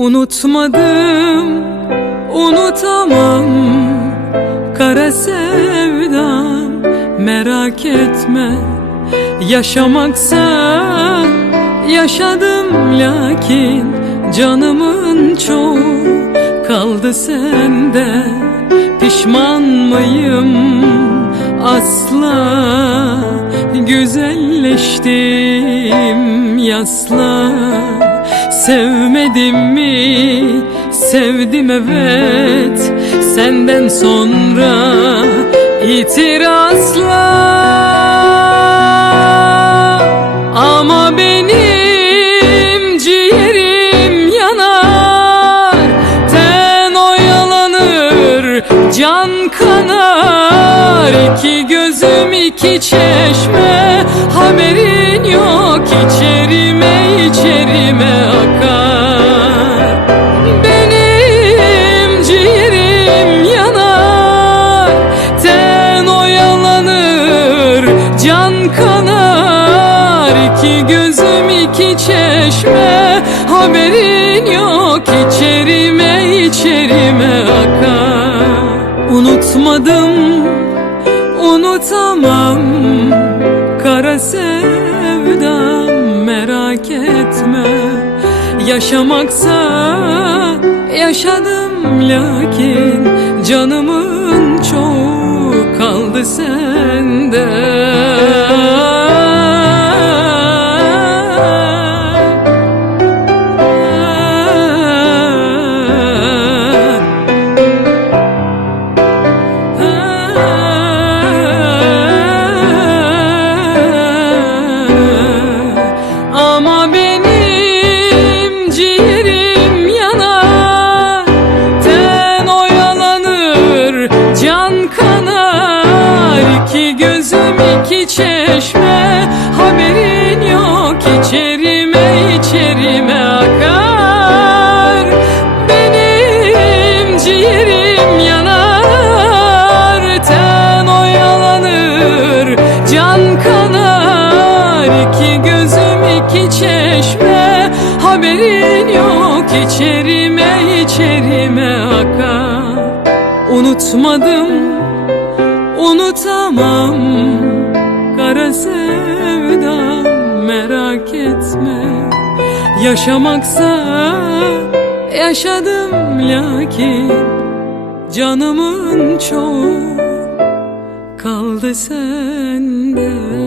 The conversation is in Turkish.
Unutmadım, unutamam kara sevdam. Merak etme, yaşamaksa yaşadım, lakin canımın çoğu kaldı sende. Pişman mıyım? Asla. Güzelleştim yasla. Sevmedim mi? Sevdim evet, senden sonra itirazla. Ama benim ciğerim yanar, ten oyalanır, can kanar. İki gözüm iki çeşme, haberin yok, içerime içerime akar. Benim ciğerim yanar, ten oyalanır, can kanar. İki gözüm iki çeşme, haberin yok, içerime içerime akar. Unutmadım, unutamam kara sevdam. Merak etme, yaşamaksa yaşadım, lakin canımın çoğu kaldı sende. Ama benim ciğerim yanar, ten oyalanır, can kanar. İki gözüm iki çeşme, haberin yok, içerime içerime akar. Benim ciğerim yanar, ten oyalanır, can kanar. İki gözüm iki çeşme, haberin yok, içerime içerime akar. Unutmadım, unutamam kara sevdam. Merak etme, yaşamaksa yaşadım, lakin canımın çoğu kaldı sende.